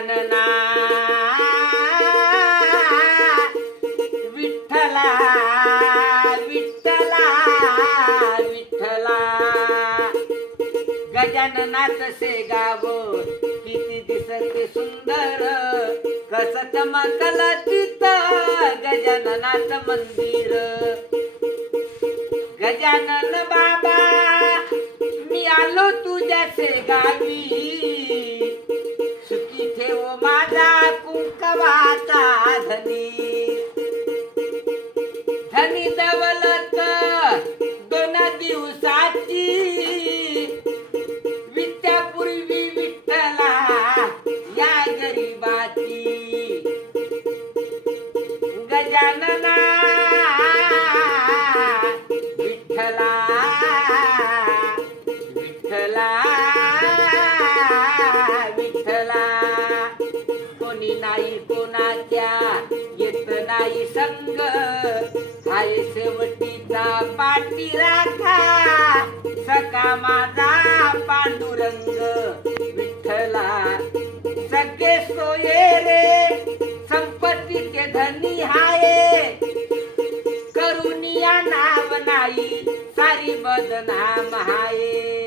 गजानना विठ्ठला विठ्ठला विठ्ठला गजाननाथ से गाव किती दिसते सुंदर कस चमकल चित गजाननाथ मंदिर गजानन बाबा मी आलो तुझ्याचे गावी सुखी ठेव माझा कुंकवाचा धनी धनी दौलत 2 दिवसाची विद्यापूर्वी विठ्ठला या गरीबाची गजानना विठ्ठला विठ्ठला विठ्ठला कोणी नाही कोणाच्या येत नाही संग हाय शेवटीचा पाठी राखा सका माझा पांडुरंग विठ्ठला सगळे सोये रे संपत्ती के धनी हाय करुनिया नाव नाही सारी बदनाम हाय